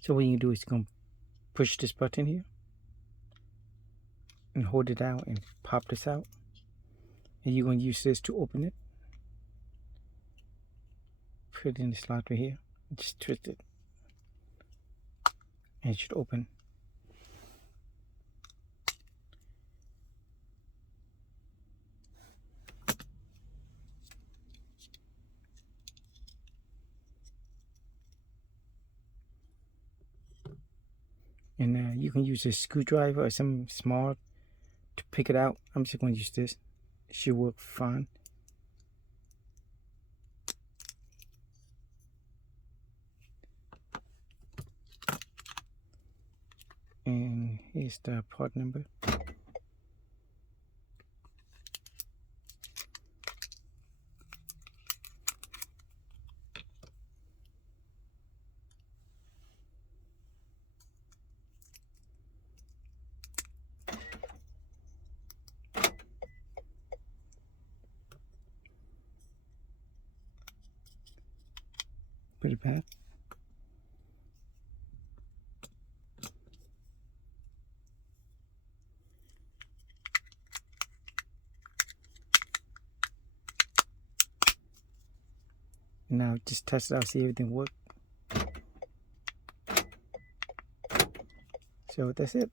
So what you can do is you're going to push this button here and hold it down and pop this out. And you're going to use this to open it. Put it in the slot right here. Just twist it. And it should open. And you can use a screwdriver or something small to pick it out. I'm just going to use this. It should work fine. And here's the part number. Put it back. Now just test it out, see everything works. So that's it.